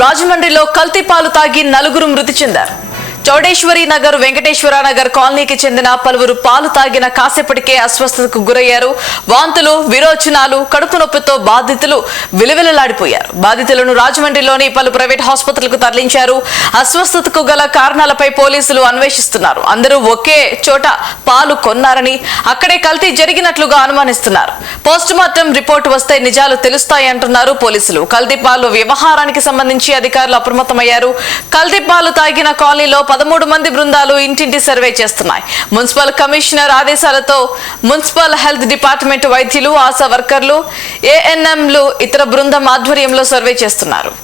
రాజమండ్రిలో కల్తీ పాలు తాగి నలుగురు మృతి చెందారు. చౌడేశ్వరి నగర్, వెంకటేశ్వర నగర్ కాలనీకి చెందిన పలువురు పాలు తాగిన కాసేపటికే అస్వస్థతకు గురయ్యారు. వాంతులు, విరోచనాలు, కడుపు నొప్పితో బాధితులు విలవిలలాడిపోయారు. బాధితులను రాజమండ్రిలోని పలు ప్రైవేట్ ఆసుపత్రులకు తరలించారు. అస్వస్థతకు గల కారణాలపై పోలీసులు అన్వేషిస్తున్నారు. అందరూ ఒకే చోట పాలు కొన్నారని, అక్కడే కల్తీ జరిగినట్లుగా అనుమానిస్తున్నారు. పోస్టుమార్టం రిపోర్టు వస్తే నిజాలు తెలుస్తాయంటున్నారు పోలీసులు. కల్తీ పాలు వ్యవహారానికి సంబంధించి అధికారులు అప్రమత్తమయ్యారు. కల్తీ పాలు తాగిన కాలనీలో 13 మంది బృందాలు ఇంటింటి సర్వే చేస్తున్నాయి. మున్సిపల్ కమిషనర్ ఆదేశాలతో మున్సిపల్ హెల్త్ డిపార్ట్మెంట్ వైద్యులు, ఆశా వర్కర్లు, ఏఎన్ఎంలు ఇతర బృందం ఆధ్వర్యంలో సర్వే చేస్తున్నారు.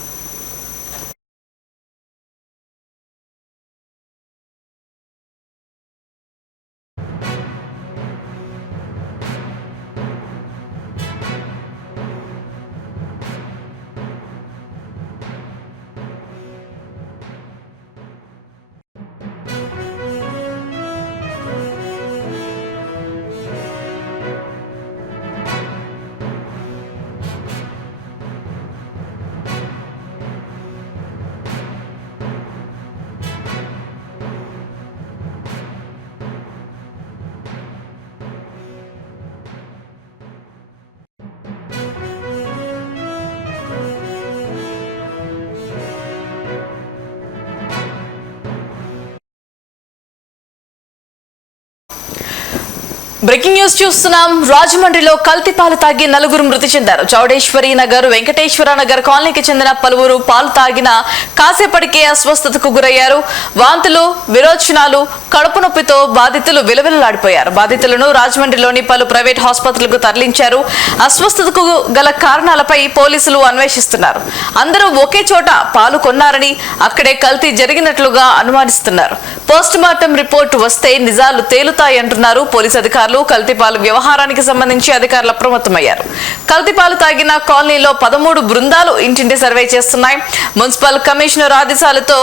బ్రేకింగ్ న్యూస్ చూస్తున్నాం. రాజమండ్రిలో కల్తీ పాలు తాగి నలుగురు మృతి చెందారు. చౌడేశ్వరి నగర్, వెంకటేశ్వర నగర్ కాలనీకి చెందిన పలువురు పాలు తాగిన కాసేపటికే అస్వస్థతకు గురయ్యారు. వాంతులు, విరోచనాలు, కడుపు నొప్పితో బాధితులు విలవిలలాడిపోయారు. బాధితులను రాజమండ్రిలోని పలు ప్రైవేట్ ఆసుపత్రులకు తరలించారు. అస్వస్థతకు గల కారణాలపై పోలీసులు అన్వేషిస్తున్నారు. అందరూ ఒకే చోట పాలు కొన్నారని, అక్కడే కల్తీ జరిగినట్లుగా అనుమానిస్తున్నారు. పోస్టుమార్టం రిపోర్టు వస్తే నిజాలు తేలుతాయంటున్నారు పోలీసు అధికారులు. కల్తీపాలు వ్యవహారానికి సంబంధించి అధికారులు అప్రమత్తమయ్యారు. కల్తీపాలు తాగిన కాలనీలో 13 బృందాలు ఇంటింటి సర్వే చేస్తున్నాయి. మున్సిపల్ కమిషనర్ ఆదేశాలతో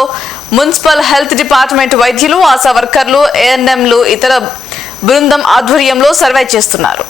మున్సిపల్ హెల్త్ డిపార్ట్మెంట్ వైద్యులు, ఆశా వర్కర్లు, ఏఎన్ఎంలు ఇతర బృందం ఆధ్వర్యంలో సర్వే చేస్తున్నారు.